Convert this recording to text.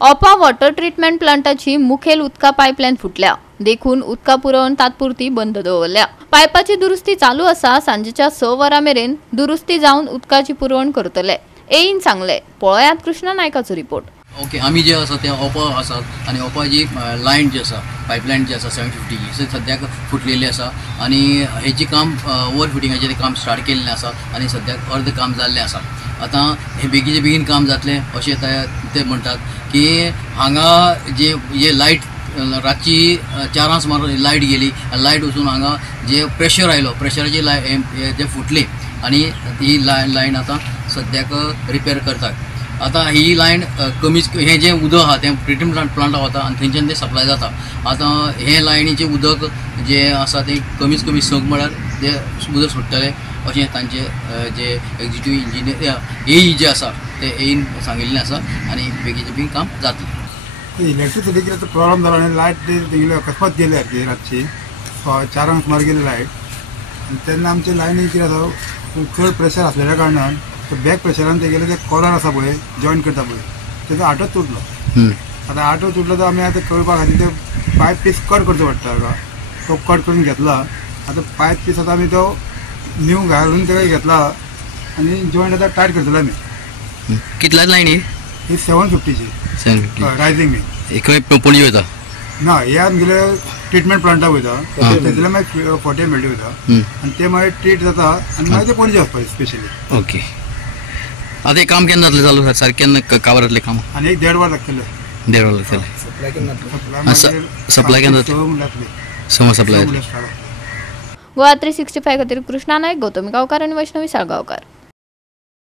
ओपा water treatment प्लांटाची मुखेल उदका pipeline फुटल्या देखून उदका पुरवण तात्पुरती बंद दवरल्या। पायपाची दुरुस्ती चालू आसा। सांजेच्या 6 वरां मेरेन दुरुस्ती जावन उदकाची पुरवण करतले एईन सांगले। पळयात कृष्णा नायकाचो रिपोर्ट। ओके, आमी जे आसा ते ओपा आसात आनी ओपाची लायन जी आसा पायपलायन जी आसा 750 ची सद्याक फुटलेली आसा आनी हेची काम ओवर फिटिंगाचें काम स्टार्ट केल्लें आसा आनी सद्याक अर्ध काम जाल्लें आसा। आतां हे बेगीचे बेगीन काम जातलें अशें ते म्हणटात की हांगा जे लायट रातची 4 सुमार लायट गेली, लायट वचून हांगा जे प्रेशर आयलो, प्रेशराची जे फुटले आनी ही लायन आतां सद्याक रिपेर करतात। आता ही लायन कमीच हे जे उदक आहा तें ट्रिटमेंट प्लांटाक वता आनी थंयच्यान तें सप्लाय जाता। आतां हे लायनीचें उदक जे आसा तें कमीच कमी संक म्हळ्यार तें उदक सुट्टलें अशें तांचे जे एक्झिक्युटीव इंजिनियर एई जे आसा ते एईन सांगिल्लें आसा आनी बेगीचे बेगीन काम जातलें। इलेक्ट्रिसिटी कितें प्रॉब्लम जाला आनी लायट तेगेले अकस्मात गेले ती रातची 4 सुमार गेली लायट आनी तेन्ना आमचे लायनी कितें जाता चड प्रेशर आसलेल्या कारणान बॅक प्रेशरान तेगेले ते कॉलर आसा पळय जॉयन करता पळय तेजो आटोच तुटलो। आतां आटो तुटलो तर आमी आतां करपा खातीर ते पायप पीस कट करचो पडटा हाका, तो कट करून घेतला। आतां पायप पीस आतां आमी तो न्यू घालून तेका घेतला आनी जॉयंट आतां टायट करतले आमी। कितल्याच लायनी ही 750 रायझींग मी खंय पणजी वयता ना हे आमगेले ट्रिटमेंट प्लांटाक वयता तेजले मागीर 40 मेळटी वयता आनी ते मागीर ट्रीट जाता आनी मागीर ते पणजी वचपाचें स्पेशली। ओके, आतां हें काम केन्ना जातलें चालू सारकें केन्ना काबार जातलें काम? आनी 1.5 वर लागतले। 1.5 वर लागतलें। सप्लाय केन्ना जातली? समा सप्लाय। गोवा 365 खातीर कृष्णा नायक, गौतमी गांवकार आनी वैष्णवी साळगांवकार।